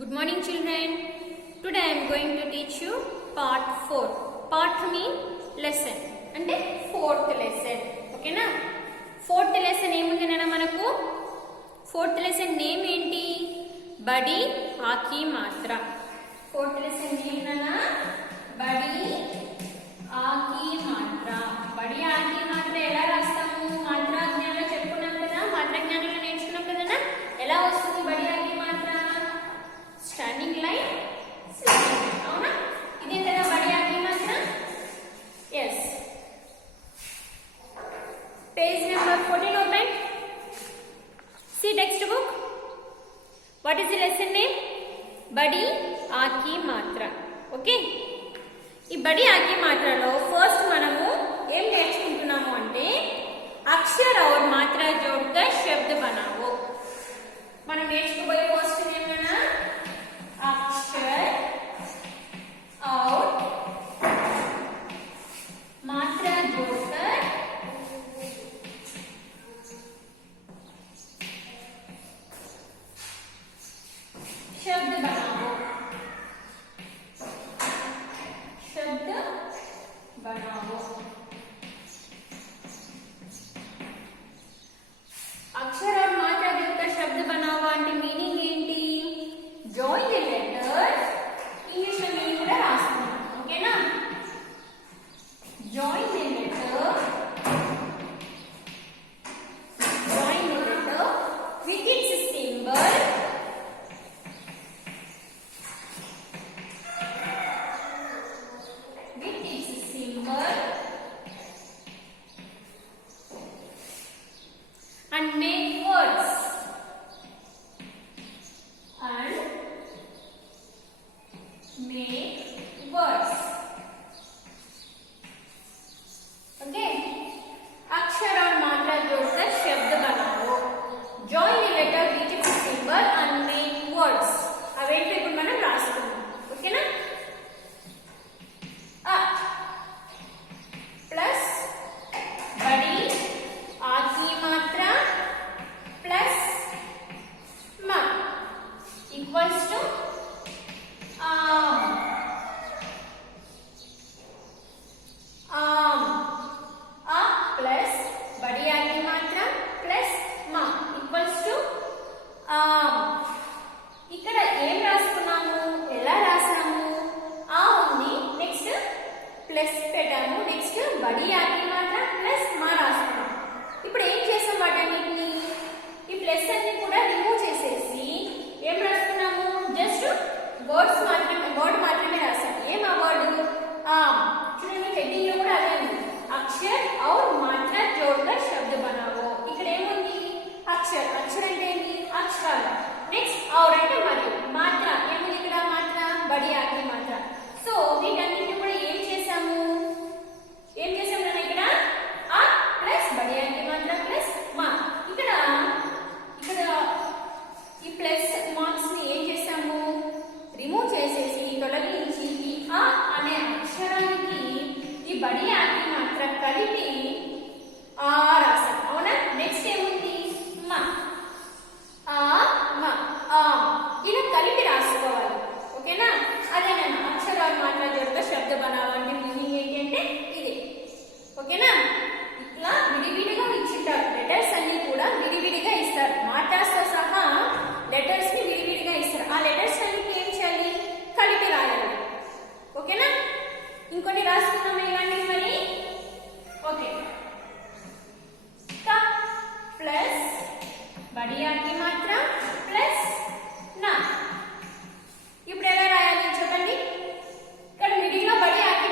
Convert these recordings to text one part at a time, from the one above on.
Good morning children. Today I am going to teach you part 4. Part mean lesson. అంటే fourth lesson. Okay na? Fourth lesson ఏముంది నాన్న మనకు? Fourth lesson name ఏంటి? బడి ఆకి మాత్ర. Fourth lesson name నాన్న బడి ఆకి మాత్ర. బడి ఆకి మాత్ర ఎలా రాస్తాము? మాత్ర జ్ఞానంలో చెప్పుకున్నాం కదా? మాత్ర జ్ఞానంలో నేర్చుకున్నాం కదా? ఎలా వస్తుంది బడి ఆకి మాత్ర? Standing line, అవునా? ఇదే కదా బడి ఆకి మాత్ర? Yes. Page number 14 open. See textbook. What is the lesson name? బడి ఆకి మాత్ర. ఓకే, ఈ బడి ఆకి మాత్రలో ఫస్ట్ మనము ఏం నేర్చుకుంటున్నాము అంటే అక్షర్ और मात्रा जोड़कर शब्द बनाओ. మనం నేర్చుకోబోయే ఫస్ట్ ఏమన్నా अक्षर और मात्रा जोड़कर शब्द बनाओ. शब्द बनाओ. अक्षर और मात्रा जोड़कर शब्द बनाओ అంటే మీనింగ్ ఏంటి? Join the letters. ఇంగ్లీష్ లో నేను కూడా రాస్తాను. ఓకేనా? Join the letter. Join the letter with its symbol. With its symbol and make words. And make words. Okay. अक्षर और मात्रा जोड़कर शब्द बनाओ. Join the letter with its symbol and make words. అవేంటి ఇప్పుడు మనం రాసుకుందాం. ఓకేనా? అ ప్లస్ బడి ఆకి మాత్ర ప్లస్ మ ఈక్వల్స్ టు ఆమ్. ఆ ప్లస్ బడి ఆకి మాత్ర ప్లస్ మ ఈక్వల్స్ టు ఆమ్. ఇక్కడ ఏం రాసుకున్నాము? ఎలా రాసాము? ఆ ఉంది, నెక్స్ట్ ప్లస్ పెట్టాము, నెక్స్ట్ బడి ఆకి మాత్ర ప్లస్ మ రాసుకున్నాము. ఇప్పుడు ఏం చేసాం? వాటన్నిటిని ఈ ప్లస్ అన్ని కూడా రిమూవ్ చేసేసి ఏం రాసుకున్నాము? జస్ట్ వర్డ్ మాత్రమే రాసాం. ఏం ఆ వర్డ్? చూడండి, హెడ్డింగ్ లో కూడా అదే ఉంది. అక్షర్ और मात्रा जोड़कर शब्द बनाओ. ఇక్కడ ఏముంది? అక్షర్. అక్షర్ అంటే ఏంటి? అక్షరాలు. నెక్స్ట్ और అంటే మరియు. మాత్ర ఏముంది ఇక్కడ? మాత్ర బడి ఆకి మాత్ర. సో వీటన్నిటిని కూడా ఏం చేసాము? ఏం చేసాం నాన్న? ఇక్కడ ఆ ప్లస్ బడి ఆకి మాత్ర ప్లస్ మా. ఇక్కడ ఈ ప్లస్ మార్క్స్ ని ఏం చేసాము? రిమూవ్ చేసేసి తొలగించి ఈ ఆ అనే అక్షరానికి ఈ బడి ఆకి మాత్ర కలిపి ఆ రాసాం. అవునా? నెక్స్ట్ ఏముంది? మ. ఆ మ ఆ ఇలా కలిపి రాసుకోవాలి. ఓకేనా? అదేనా అక్షర और मात्रा जोड़कर शब्द बनाओ అంటే మీనింగ్ ఏంటి అంటే ఇది. ఓకేనా? ఇట్లా విడివిడిగా ఇచ్చింటారు. లెటర్స్ అన్ని కూడా విడివిడిగా ఇస్తారు. మాత్రాస్ తో సహా లెటర్స్ ని విడివిడిగా ఇస్తారు. ఆ లెటర్స్ అన్నిటిని ఏం చేయాలి? కలిపి రాయాలి. ఓకేనా? ఇంకొన్ని రాసుకున్నాం ఇలాంటి మరి. ఓకే, క ప్లస్ బడి ఆకి మాత్ర ప్లస్ నా. ఇప్పుడు ఎలా రాయాలి చెప్పండి? ఇక్కడ మిడిల్ లో బడి ఆకి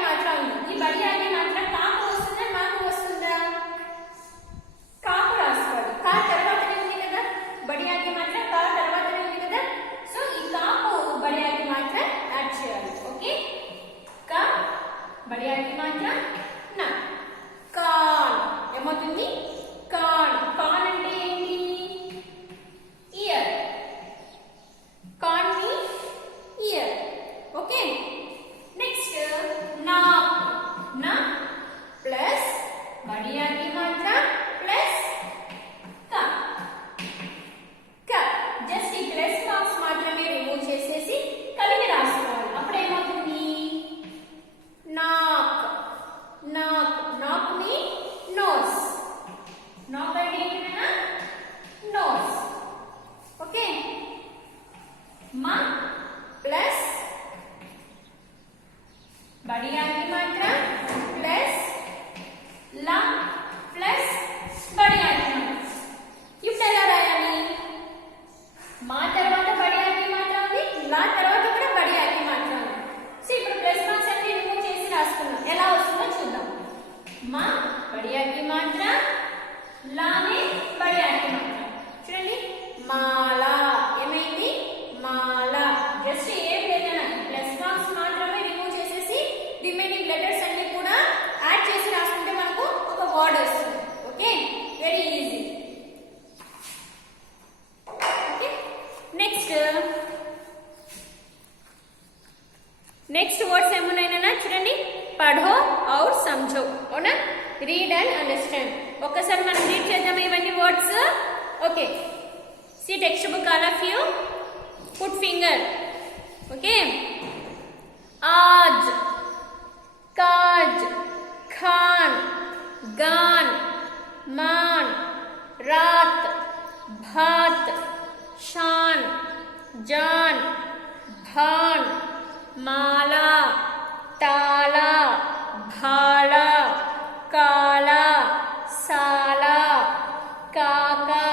मा प्लस बढ़िया की मात्रा प्लस ला प्लस बढ़िया की मात्रा ఇప్పుడు ఎలా రాయాలి మా తర్వాత बढ़िया की మాత్ర ఉంది లా తర్వాత కూడా बढ़िया की మాత్ర ఉంది సో ఇప్పుడు ప్లస్ మార్క్స్ అన్ని రిమూవ్ చేసి రాసుకుందాం ఎలా వస్తుందో చూద్దాం మా बढ़िया की మాత్ర లా మే बढ़िया की మాత్ర చూడండి మాలా ఏమైంది మాలా జస్ట్ ఏం లేదన్నా ప్లస్ మార్క్స్ మాత్రమే రిమూవ్ చేసేసి రిమైనింగ్ లెటర్స్ అన్ని కూడా యాడ్ చేసి రాసుకుంటే మనకు ఒక వర్డ్ వస్తుంది okay very easy okay next words ఏమున్నాయినా చూడండి పఢో ఔర్ సమझो అవునా రీడ్ అండ్ అండర్స్టాండ్ ఒక్కసారి మనం రీడ్ చేద్దాం ఇవన్నీ words okay see text book all of you put finger okay आज काज खान गान मान रात भात शान जान भान माला ताला भाला काला साला काका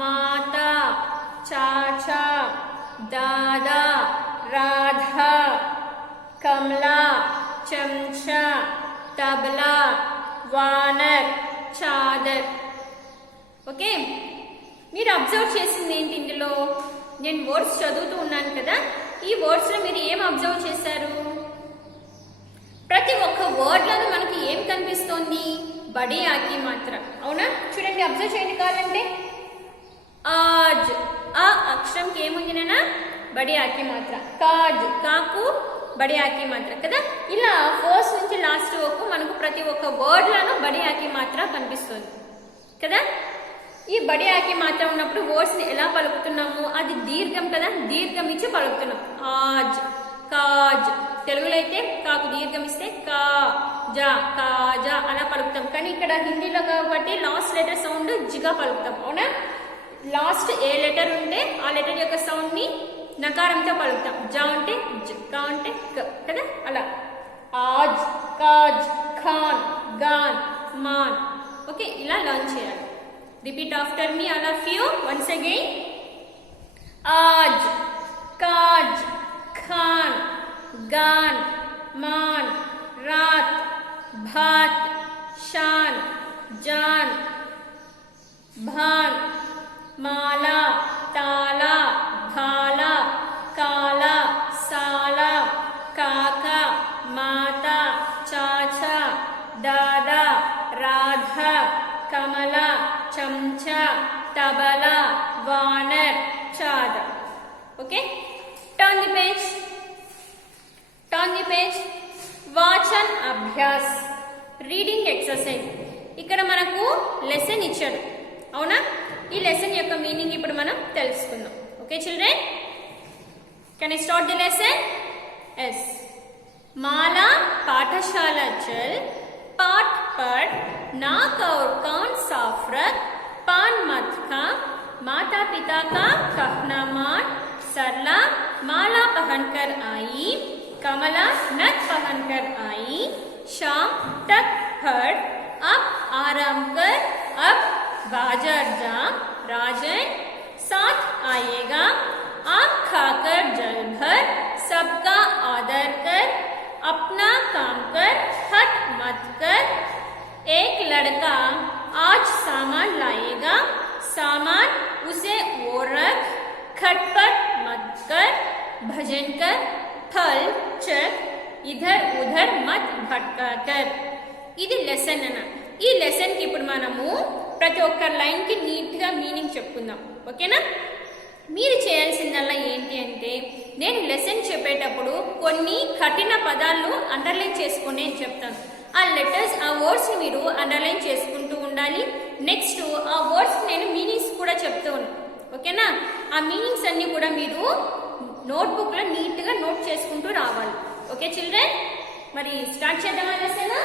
माता चाचा दादा राधा कमला चमचा तबला वानर चादर ఓకే మీరు అబ్జర్వ్ చేసింది ఏంటి ఇందులో నేను వర్డ్స్ చదువుతూ ఉన్నాను కదా ఈ వర్డ్స్ లో మీరు ఏం అబ్జర్వ్ చేశారు ప్రతి ఒక్క వర్డ్ లోనూ మనకి ఏం కనిపిస్తోంది బడియా కి మాత్ర అవునా చూడండి అబ్జర్వ్ చేయండి కావాలంటే आज ఆ అక్షరంకి ఏముందినా బడియా కి మాత్ర కాజ్ కాకు बढ़िया की मात्रा కదా ఇలా ఫస్ట్ నుంచి లాస్ట్ వరకు మనకు ప్రతి ఒక్క వర్డ్ లోనూ बढ़िया की मात्रा కనిపిస్తుంది కదా ఈ बढ़िया की मात्रा ఉన్నప్పుడు వర్డ్స్ ని ఎలా పలుకుతున్నాము అది దీర్ఘం కదా దీర్ఘం ఇచ్చి పలుకుతున్నాం आज కాజ్ తెలుగులో అయితే కాకు దీర్ఘం ఇస్తే కా జా కాజా అలా పలుకుతాం కానీ ఇక్కడ హిందీలో కాబట్టి లాస్ట్ లెటర్ సౌండ్ జిగా పలుకుతాం అవునా లాస్ట్ ఏ లెటర్ ఉంటే ఆ లెటర్ యొక్క సౌండ్ ని నకారంతో పలుకుతాం జా అంటే జ కా అంటే గ కదా అలా आज కాజ్ ఖాన్ గాన్ మాన్ ఓకే ఇలా లర్న్ చేయాలి repeat after me all of you once again आज काज खान गान मान रात भात शान जान भान माला ताला भाला काला साला काका माता चाचा दादा राधा कमला चमचा तबला वानर चादर ओके टर्न द पेज वाचन अभ्यास रीडिंग एक्सरसाइज ఇక్కడ మనకు లెసన్ ఇచ్చాడు అవునా ఈ లెసన్ యొక్క మీనింగ్ ఇప్పుడు మనం తెలుసుకుందాం okay children can I start the lesson yes माला पाठशाला चल पाठ पढ़ नाक और कान साफ रख पान मत खा माता पिता का कहना मान सरला माला पहनकर आई कमला नथ पहनकर आई शाम तक पढ़ अब आराम कर अब बाजार जा राजन साथ आएगा आँख खाकर जल भर सबका आदर कर अपना काम कर हट मत कर एक लड़का आज सामान लाएगा सामान उसे वो रख खटपट मत कर भजन कर फल चख इधर उधर मत भटका कर ఇది లెసన్ అన్న ఈ లెసన్ కి ఇప్పుడు మనము ప్రతి ఒక్క లైన్ కి నీట్ గా మీనింగ్ చెప్పుకుందాం ఓకేనా మీరు చేయాల్సిందల్లా ఏంటి అంటే నేను లెసన్ చెప్పేటప్పుడు కొన్ని కఠిన పదాలు అండర్లైన్ చేసుకుని చెప్తాను ఆ లెటర్స్ ఆ వర్డ్స్ మీరు అండర్లైన్ చేసుకుంటూ ఉండాలి నెక్స్ట్ ఆ వర్డ్స్ నేను మీనింగ్స్ కూడా చెప్తూ ఉన్నాను ఓకేనా ఆ మీనింగ్స్ అన్ని కూడా మీరు నోట్బుక్ లో నీట్ గా నోట్ చేసుకుంటూ రావాలి ఓకే చిల్డ్రన్ మరి స్టార్ట్ చేద్దామా లెసన్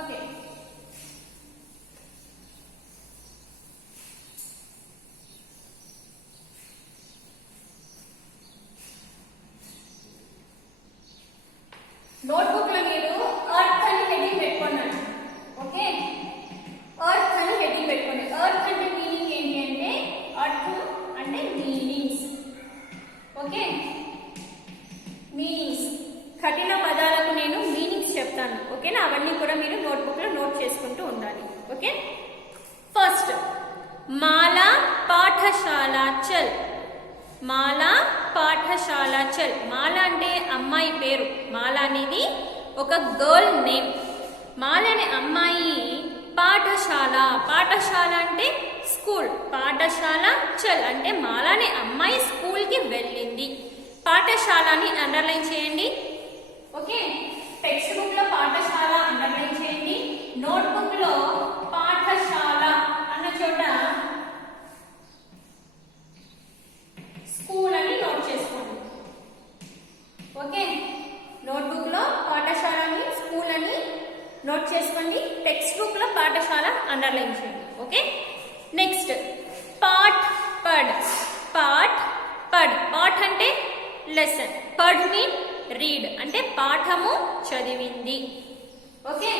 ఓకే నోట్బుక్ లో మీరు ఎర్త్ అని హెడ్డింగ్ పెట్టుకున్నాను. ఓకే, ఎర్త్ అని హెడ్డింగ్ పెట్టుకోండి. ఎర్త్ అంటే మీనింగ్ ఏంటి అంటే ఎర్త్ అంటే మీనింగ్స్. ఓకే, మీనింగ్స్ కఠిన పదాలకు నేను మీనింగ్స్ చెప్తాను. ఓకేనా, అవన్నీ కూడా మీరు నోట్బుక్ లో నోట్ చేసుకుంటూ ఉండాలి. ఓకే, ఫస్ట్ మాలా పాఠశాల చల్. మాలా పాఠశాల చల్. మాల అంటే అమ్మాయి పేరు. మాల అనేది ఒక గర్ల్ నేమ్. మాల అనే అమ్మాయి పాఠశాల. పాఠశాల అంటే స్కూల్. పాఠశాల చల్ అంటే మాల అనే అమ్మాయి స్కూల్ కి వెళ్ళింది. పాఠశాలని అండర్లైన్ చేయండి. ఓకే, టెక్స్ట్ బుక్ లో పాఠశాల అండర్లైన్ చేయండి. నోట్బుక్ లో పాఠశాల అన్న చోట స్కూల్ అని నోట్ చేసుకోండి. ఓకే, నోట్బుక్ లో పాఠశాలని స్కూల్ అని నోట్ చేసుకోండి. టెక్స్ట్ బుక్ లో పాఠశాల అండర్లైన్ చేయండి. ఓకే, నెక్స్ట్ పాఠ్ పడ్. పాఠ్ పడ్. పాఠ్ అంటే లెసన్. పడ్ మీన్ రీడ్ అంటే పాఠము చదివింది. ఓకే,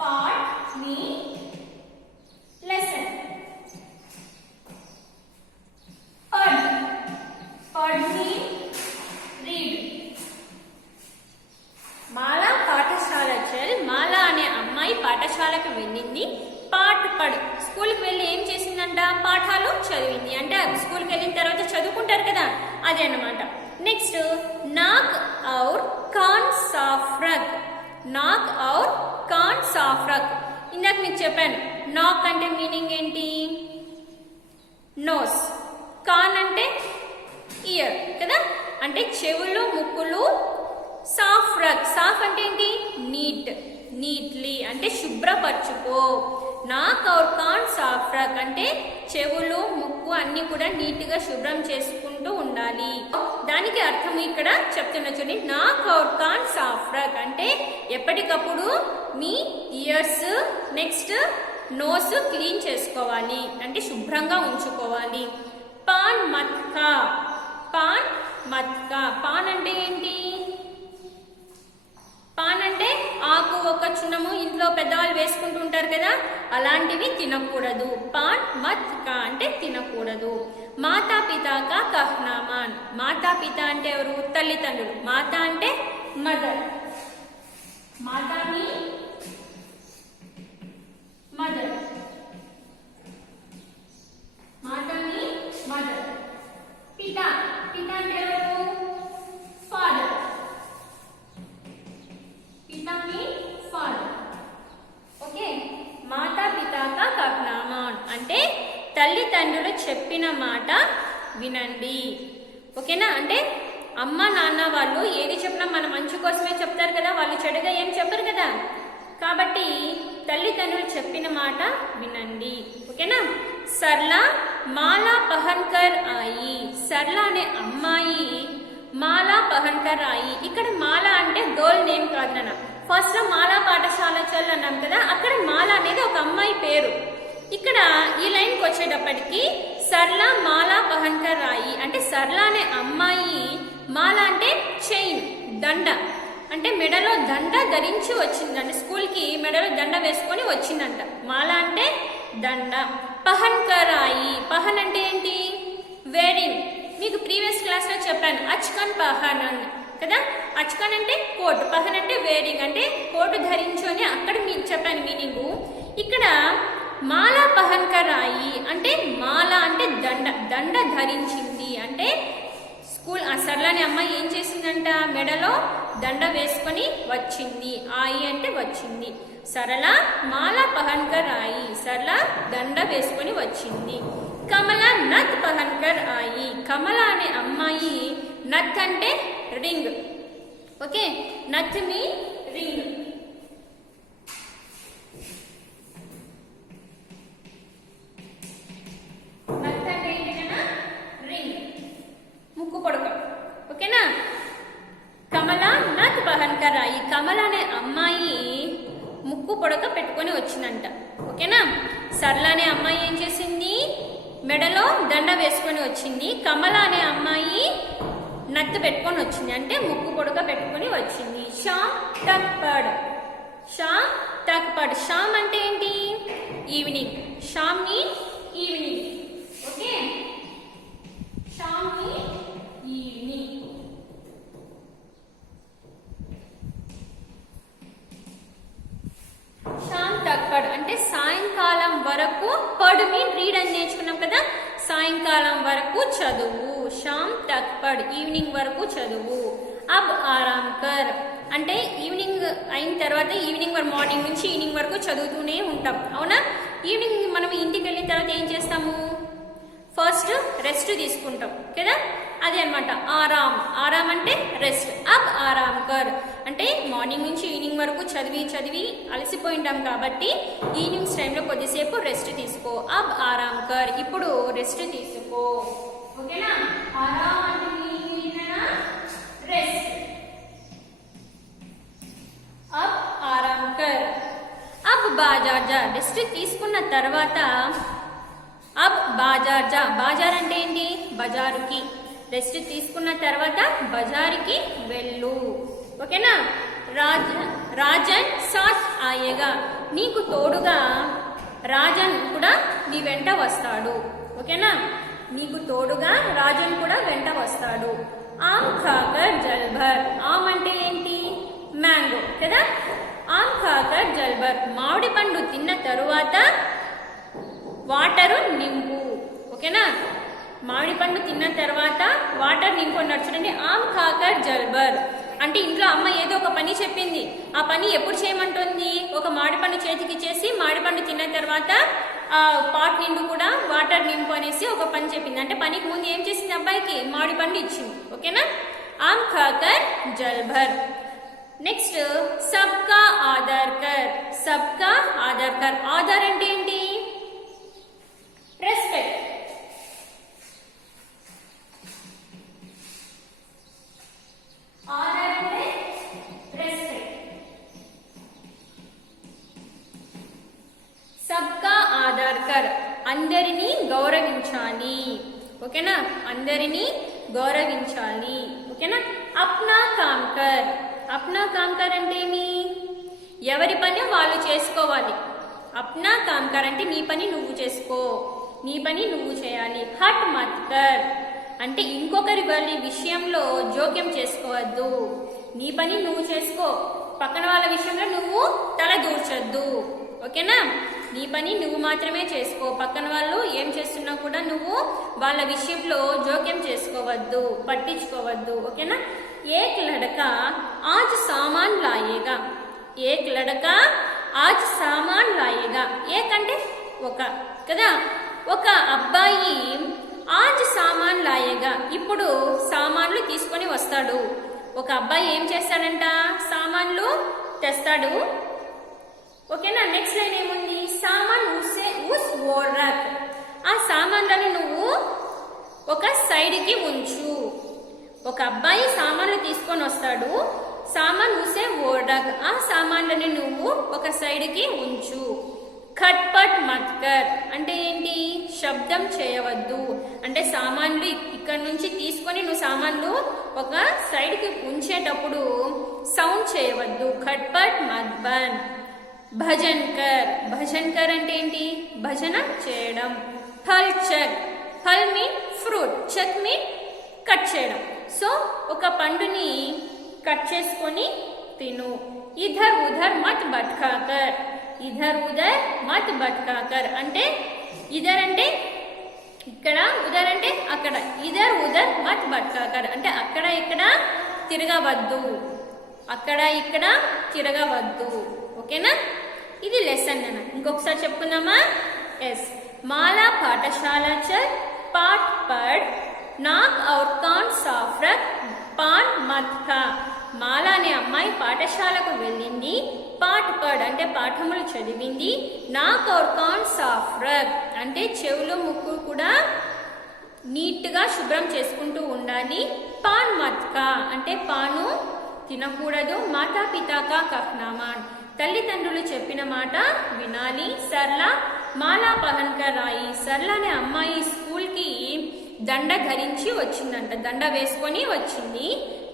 పాఠ్ మీన్ లెసన్. పడ్. పడ్ మీన్ రీడ్. మాల పాఠశాల చల్. మాల అనే అమ్మాయి పాఠశాలకు వెళ్ళింది. పాఠ్ పడ్ స్కూల్కి వెళ్ళి ఏం చేసిందంట? పాఠాలు చదివింది. అంటే స్కూల్కి వెళ్ళిన తర్వాత చదువుకుంటారు కదా, అదే అన్నమాట. నెక్స్ట్ నాక్ ఔర్ కాన్ సాఫ్రక్. నాక్ ఔర్ కాన్ సాఫ్రక్. ఇందాక మీకు చెప్పాను, నాక్ అంటే మీనింగ్ ఏంటి? నోస్. కాన్ అంటే ఇయర్ కదా, అంటే చెవులు ముక్కులు. సాఫ్రక్. సాఫ్ అంటే ఏంటి? నీట్. నీట్లీ అంటే శుభ్రపరచుకో. నాక్ ఔర్ కాన్ సాఫ్రక్ అంటే చెవులు ముక్కు అన్ని కూడా నీట్ గా శుభ్రం చేసుకుంటూ ఉండాలి. దానికి అర్థం ఇక్కడ చెప్తున్నా చూడండి. నాక్ ఔర్ కాన్ సాఫ్రక్ అంటే ఎప్పటికప్పుడు మీ ఇయర్స్ నెక్స్ట్ నోస్ క్లీన్ చేసుకోవాలి, అంటే శుభ్రంగా ఉంచుకోవాలి. పాన్ మత్కా. పాన్ మత్కా. పాన్ అంటే ఏంటి? పాన్ అంటే ఆకు, ఒక చున్నము ఇంట్లో పెద్దవాళ్ళు వేసుకుంటూ ఉంటారు కదా, అలాంటివి తినకూడదు. పాన్ మత్ కా అంటే తినకూడదు. మాతా పితా కా కహ్నామాన్. మాతా పిత అంటే ఎవరు? తల్లిదండ్రులు. మాత అంటే మదర్. మాతాని మదర్. మాతాని మదర్. పిత. పిత అంటే ఎవరు? ఫాదర్. పితా మీన్ ఫాదర్. ఓకే, మాతా పితా కా కహ్నామాన్ అంటే తల్లిదండ్రులు చెప్పిన మాట వినండి. ఓకేనా, అంటే అమ్మ నాన్న వాళ్ళు ఏది చెప్పినా మన మంచి కోసమే చెప్తారు కదా, వాళ్ళు చెడుగా ఏం చెప్పరు కదా. కాబట్టి తల్లిదండ్రులు చెప్పిన మాట వినండి. ఓకేనా. సర్లా మాలా పహన్కర్ ఆయి. సర్లా అనే అమ్మాయి మాలా పహన్కర్ ఆయి. ఇక్కడ మాల అంటే గర్ల్ నేమ్ కాదు నాన్న. ఫస్ట్ లో మాలా పాఠశాల చల్ అన్నాం కదా, అక్కడ మాల అనేది ఒక అమ్మాయి పేరు. ఇక్కడ ఈ లైన్కి వచ్చేటప్పటికి సర్లా మాలా పహన్కర్ ఆయి అంటే సర్లా అనే అమ్మాయి. మాల అంటే చైన్, దండ, అంటే మెడలో దండ ధరించి వచ్చిందంట. స్కూల్కి మెడలో దండ వేసుకొని వచ్చిందంట. మాల అంటే దండ. పహన్కర్ ఆయి. పహన్ అంటే ఏంటి? వేరింగ్. మీకు ప్రీవియస్ క్లాస్ లో చెప్పాను అచ్కన్ పహన్ అని కదా. అచ్కన్ అంటే కోట్, పహన్ అంటే వేరింగ్, అంటే కోటు ధరించు అని అక్కడ మీకు చెప్పాను మీనింగ్. ఇక్కడ మాలా పహన్కర్ ఆయి అంటే మాల అంటే దండ, దండ ధరించింది. అంటే స్కూల్ సర్లాని అమ్మాయి ఏం చేసిందంట? మెడలో దండ వేసుకొని వచ్చింది. ఆయి అంటే వచ్చింది. సరళ మాలా పహన్కర్ ఆయి. సరళ దండ వేసుకొని వచ్చింది. కమల నత్ పహన్కర్ ఆయి. కమల అనే అమ్మాయి నత్ అంటే రింగ్. ఓకే, నత్ మీ రింగ్. నత్ అంటే ఏంటన్నా? రింగ్, ముక్కు పొడక. ఓకేనా. కమల నత్ పహన్కర్ ఆయి. కమల అనే అమ్మాయి ముక్కు పొడక పెట్టుకొని వచ్చిందంట. ఓకేనా. సరళ అనే అమ్మాయి ఏం చేసింది? మెడలో దండ వేసుకొని వచ్చింది. కమల అనే అమ్మాయి నత్తు పెట్టుకొని వచ్చింది, అంటే ముక్కు పొడుక పెట్టుకొని వచ్చింది. షామ్ టక్ పడ్, షామ్ టక్ పడ్. షామ్ అంటే ఏంటి? ఈవినింగ్. షామ్ ని ఈవినింగ్. ఓకే, షామ్ ని ఈవినింగ్. షామ్ తక్ పడ్ అంటే సాయంకాలం వరకు. పడ్ మీన్ రీడ్ అని నేర్చుకున్నాం కదా, సాయంకాలం వరకు చదువు. షామ్ తక్ పడ్ ఈవినింగ్ వరకు చదువు. అబ్ ఆరామ్ కర్ అంటే ఈవినింగ్ అయిన తర్వాత ఈవినింగ్ వరకు, మార్నింగ్ నుంచి ఈవినింగ్ వరకు చదువుతూనే ఉంటాం, అవునా? ఈవినింగ్ మనం ఇంటికి వెళ్ళిన తర్వాత ఏం చేస్తాము? ఫస్ట్ రెస్ట్ తీసుకుంటాం కదా, అదే అనమాట ఆరామ్. ఆరామ్ అంటే రెస్ట్. అబ్ ఆరామ్ కర్ అంటే మార్నింగ్ నుంచి ఈవినింగ్ వరకు చదివి చదివి అలసిపోయింటాం కాబట్టి ఈవినింగ్స్ టైంలో కొద్దిసేపు రెస్ట్ తీసుకో. అబ్ ఆరామ్ కర్ ఇప్పుడు రెస్ట్ తీసుకో. ఓకేనా? ఆరామ్ అంటే రెస్ట్. అబ్ ఆరామ్ కర్. అబ్ బాజార్ జా రెస్ట్ తీసుకున్న తర్వాత అబ్ బాజార్ జా. బాజార్ అంటే ఏంటి? బజారుకి. రెస్ట్ తీసుకున్న తర్వాత బజారుకి వెళ్ళు. ఓకేనా? రాజన్ సాత్ ఆయేగా నీకు తోడుగా రాజన్ కూడా నీ వెంట వస్తాడు. ఓకేనా? నీకు తోడుగా రాజన్ కూడా వెంట వస్తాడు. ఆమ్ ఖాకర్ జల్భర్. ఆమ్ అంటే ఏంటి? మ్యాంగో కదా. ఆమ్ ఖాకర్ జల్భర్ మామిడి పండు తిన్న తరువాత వాటరు నింపు. ఓకేనా? మామిడి పండు తిన్న తర్వాత వాటర్ నింపుకున్నాడు. చూడండి, ఆమ్ ఖాకర్ జల్బర్ అంటే ఇంట్లో అమ్మ ఏదో ఒక పని చెప్పింది, ఆ పని ఎప్పుడు చేయమంటుంది? ఒక మామిడి పండు చేతికి ఇచ్చేసి మామిడి పండు తిన్న తర్వాత ఆ పాట్ నిండు కూడా వాటర్ నింపు అనేసి ఒక పని చెప్పింది. అంటే పనికి ముందు ఏం చేసింది? అబ్బాయికి మామిడి పండు ఇచ్చింది. ఓకేనా? ఆమ్ ఖాకర్ జల్బర్. నెక్స్ట్ సబ్కా ఆదర్ కర్. సబ్కా ఆదర్ కర్. ఆదర్ అంటే ఏంటి? రెస్పెక్ట్. ఆదర్ అంటే రెస్పెక్ట్. సబ్కా ఆదర్ కర్ అందరినీ గౌరవించాలి. ఓకేనా? అందరినీ గౌరవించాలి. ఓకేనా? అప్నా కామ్ కర్. అప్నా కామ్ కర్ అంటే ఏమి? ఎవరి పని వాళ్ళు చేసుకోవాలి. అప్నా కామ్ కర్ అంటే నీ పని నువ్వు చేసుకో, నీ పని నువ్వు చేయాలి. హట్ మత్ కర్ అంటే ఇంకొకరి వాళ్ళ విషయంలో జోక్యం చేసుకోవద్దు. నీ పని నువ్వు చేసుకో, పక్కన వాళ్ళ విషయంలో నువ్వు తల దూర్చొద్దు. ఓకేనా? నీ పని నువ్వు మాత్రమే చేసుకో, పక్కన వాళ్ళు ఏం చేస్తున్నా కూడా నువ్వు వాళ్ళ విషయంలో జోక్యం చేసుకోవద్దు, పట్టించుకోవద్దు. ఓకేనా? ఏక్ లడకా ఆజ్ సామాన్ లాయేగా. ఏక్ లడకా ఆజ్ సామాన్ లాయేగా. ఏక్ అంటే ఒక కదా, ఒక అబ్బాయి ఆజ్ సామాన్ లాయేగా ఇప్పుడు సామాన్లు తీసుకొని వస్తాడు. ఒక అబ్బాయి ఏం చేస్తాడంట? సామాన్లు తెస్తాడు. ఓకేనా? నెక్స్ట్ లైన్ ఏముంది? సామాన్ ఉసే ఉస్ ఓర్ రఖ్. ఆ సామాన్లను నువ్వు ఒక సైడ్కి ఉంచు. ఒక అబ్బాయి సామాన్లు తీసుకొని వస్తాడు. సామాన్ ఉసే ఓర్ రఖ్. ఆ సామాన్లని నువ్వు ఒక సైడ్కి ఉంచు. ఖట్పట్ మత్కర్ అంటే ఏంటి? శబ్దం చేయవద్దు. అంటే సామాన్లు ఇక్కడ నుంచి తీసుకొని నువ్వు సామాన్లు ఒక సైడ్కి ఉంచేటప్పుడు సౌండ్ చేయవద్దు. ఖట్పట్ మత్బన్. భజన్ కర్. భజన్ కర్ అంటే ఏంటి? భజన చేయడం. ఫల్ చక్. ఫల్ మీన్ ఫ్రూట్, చక్ మీన్ కట్ చేయడం. సో ఒక పండుని కట్ చేసుకొని తిను. ఇధర్ ఉధర్ మత్ బట్కాకర్. ఇధర్ ఉధర్ మత్ బట్కాకర్ అంటే ఇధర్ అంటే ఇక్కడ, ఉధర్ అంటే అక్కడ. ఇధర్ ఉధర్ మత్ బట్కాకర్ అంటే అక్కడ ఇక్కడ తిరగవద్దు, అక్కడ ఇక్కడ తిరగవద్దు. ఓకేనా? ఇది లెసన్ అన్న. ఇంకొకసారి చెప్పుకుందామా? ఎస్. మాలా పాఠశాల చల్ పాఠ్ పడ్ నాక్ ఔర్ కాన్ సాఫ్ రఖ్ పాన్ మత్ ఖా. మాల అనే అమ్మాయి పాఠశాలకు వెళ్ళింది. పాఠ్ పడ్ అంటే పాఠములు చదివింది. నాక్ ఔర్ కాన్ సాఫ్ రఖ్ అంటే చెవులు ముక్కు కూడా నీట్గా శుభ్రం చేసుకుంటూ ఉండాలి. పాన్ మత్ ఖా అంటే పాను తినకూడదు. మాతా పితాకా కహ్నామాన్ తల్లిదండ్రులు చెప్పిన మాట వినాలి. సర్లా మాలా పహన్ కర్ రాయి. సర్లా అనే అమ్మాయి స్కూల్కి దండ ధరించి వచ్చిందంట, దండ వేసుకొని వచ్చింది.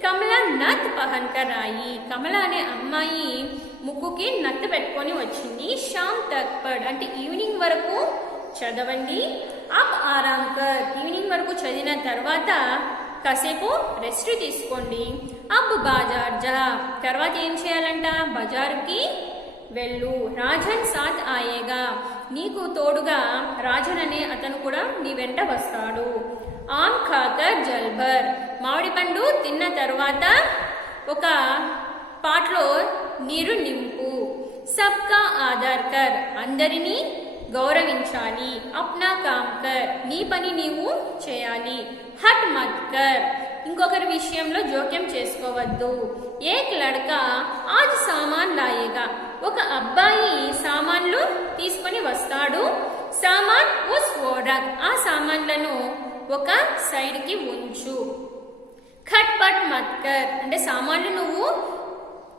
కమలా నత్ పహన్కర్ ఆయి, కమల అనే అమ్మాయి ముక్కుకి నత్తు పెట్టుకొని వచ్చింది. షామ్ తక్ పడ్ అంటే ఈవినింగ్ వరకు చదవండి. అబ్ ఆరామ్ కర్, ఈవినింగ్ వరకు చదివిన తర్వాత కాసేపు రెస్ట్ తీసుకోండి. అబ్ బాజార్ జా, తర్వాత ఏం చేయాలంట, బజార్కి వెళ్ళు. రాజన్ సాత్ ఆయేగా, నీకు తోడుగా రాజన్ అనే అతను కూడా నీ వెంట వస్తాడు. ఆమ్ ఖాకర్ జల్బర్, మామిడి పండు తిన్న తర్వాత ఒక పాట్లో నీరు నింపు. సబ్కా ఆదర్ కర్, అందరినీ గౌరవించాలి. అప్నా కామ్ కర్, నీ పని నీవు చేయాలి. హట్ మత్ కర్, ఇంకొకరి విషయంలో జోక్యం చేసుకోవద్దు. ఏక్ లడ్కా ఆజ్ సామాన్ లాయేగా, ఒక అబ్బాయి సామాన్లు తీసుకొని వస్తాడు. సామాన్ ఉస్ ఓరక్, ఆ సామాన్లను ఒక సైడ్ కి ఉంచు. ఖట్ పట్ మత్ కర్ అంటే సామాన్లు నువ్వు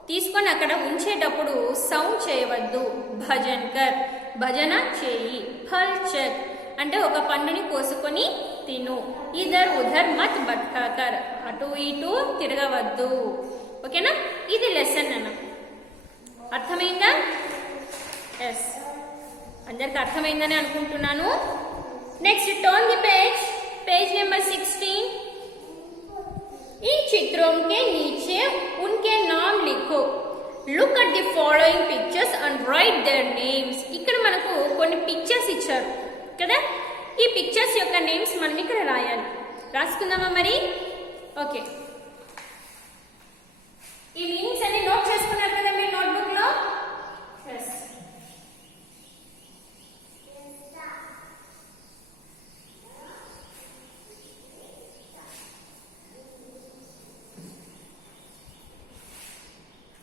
తీసుకొని అక్కడ ఉంచేటప్పుడు సౌండ్ చేయవద్దు. భజన్ కర్, భజన చేయి. ఫల్ చక్ అంటే ఒక పండుని కోసుకొని తిను. ఇదర్ ఉధర్ మత్ భట్కాకర్, అటు ఇటు తిరగవద్దు. ఓకేనా, ఇది లెసన్ అన్న. అర్థమైందా? ఎస్, అందరికి అర్థమైందని అనుకుంటున్నాను. Next turn the page, page number 16। इन चित्रों के नीचे उनके नाम लिखो। Look at the following pictures and write their names। ఇక్కడ మనకు కొన్ని పిక్చర్స్ ఇచ్చారు కదా, ఈ పిక్చర్స్ యొక్క నేమ్స్ మనం ఇక్కడ రాయాలి. రాసుకుందామా మరి? ఓకే, ఈ మీనింగ్స్ అన్ని నోట్ చేసుకున్నారు కదా మీ నోట్బుక్ లో? ఎస్.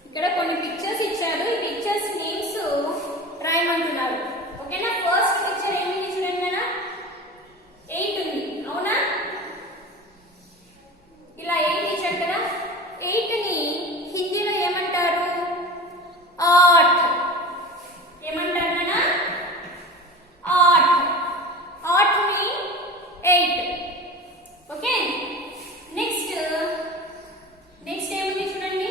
ఇక్కడ కొన్ని పిక్చర్స్ ఇచ్చారు, ఈ పిక్చర్స్ నేమ్స్ రాయమంటున్నారు. ఓకేనా, ఫస్ట్ పిక్చర్ ఏమి చూడండి కదా, 8 ఉంది అవునా? ఇలా 8 ఇచ్చారు కదా, 8 ని హిందీలో ఏమంటారు? 8 ఏమంటారు కదా? 8 8 ని 8. ఓకే, నెక్స్ట్ ఏముంది చూడండి,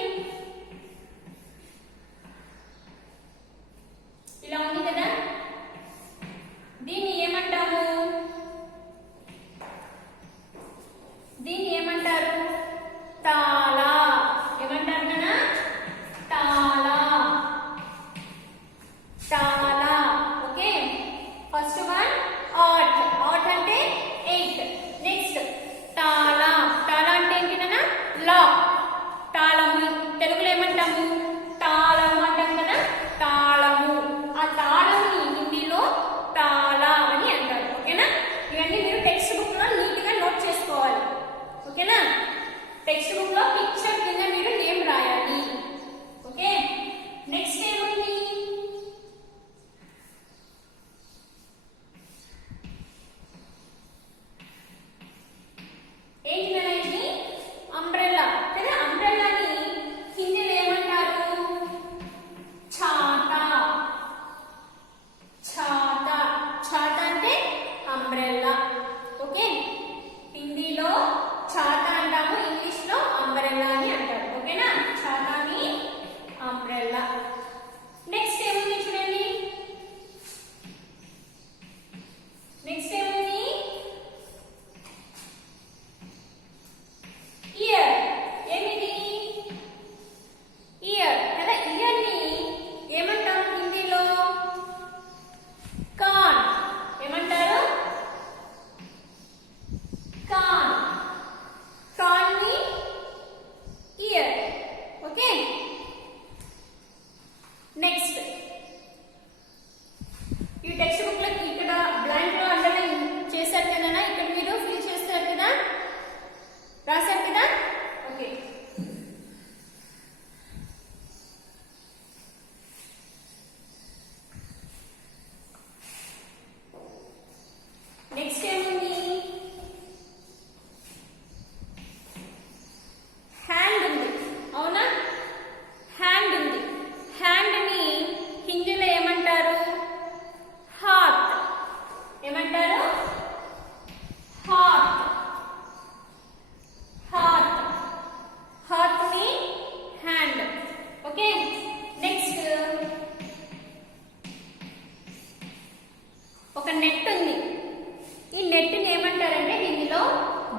ఇలా ఉంది కదా, దీన్ని ఏమంటాము? దీన్ని ఏమంటారు? తాలా. ఏమంటారు కదా? తాలా, తాలా. ఓకే, ఫస్ట్ వన్ 8, 8 అంటే 8. నెక్స్ట్ తాలా, తాలా అంటే ఏంటి కదా? లాక్, తాళము. తెలుగులో ఏమంటాము? తాళము అంటాం కదా, తాళము. ఆ తాళముని హిందీలో తాళా అని అంటారు. ఓకేనా, ఇవన్నీ మీరు టెక్స్ట్ బుక్ లో నీట్ గా నోట్ చేసుకోవాలి. ఓకేనా, టెక్స్ట్ బుక్ లో పిక్చర్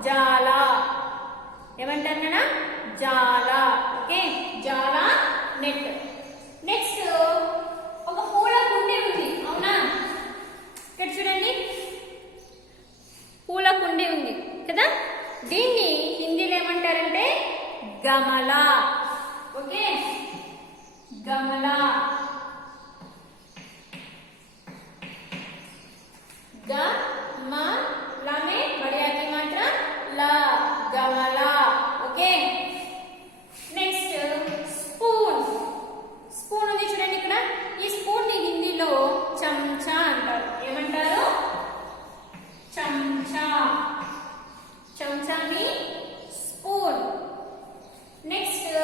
జాలా ఏమంటారు కదా జాలా ఓకే జాలా నెట్ నెక్స్ట్ ఒక పూల కుండీ ఉంది అవునా ఇక్కడ చూడండి పూల కుండీ ఉంది కదా దీన్ని హిందీలో ఏమంటారంటే గమలా ఓకే गमला गमला में बढ़िया की मात्रा ला गमला ओके नेक्स्ट स्पून स्पून ఉంది చూడండి ఇక్కడ ఈ స్పూన్ ని హిందీలో చెంచా అంటారు ఏమంటారు చెంచా చెంచా మీ స్పూన్ నెక్స్ట్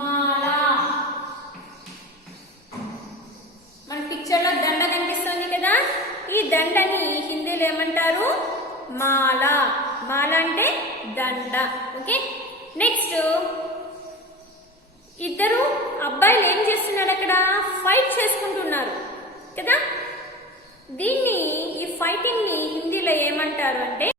మాలా పిక్చర్ లో దండ కనిపిస్తుంది కదా ఈ దండని హిందీలో ఏమంటారు మాల మాల అంటే దండ ఓకే నెక్స్ట్ ఇద్దరు అబ్బాయిలు ఏం చేస్తున్నారు అక్కడ ఫైట్ చేసుకుంటున్నారు కదా దీన్ని ఈ ఫైటింగ్ ని హిందీలో ఏమంటారు అంటే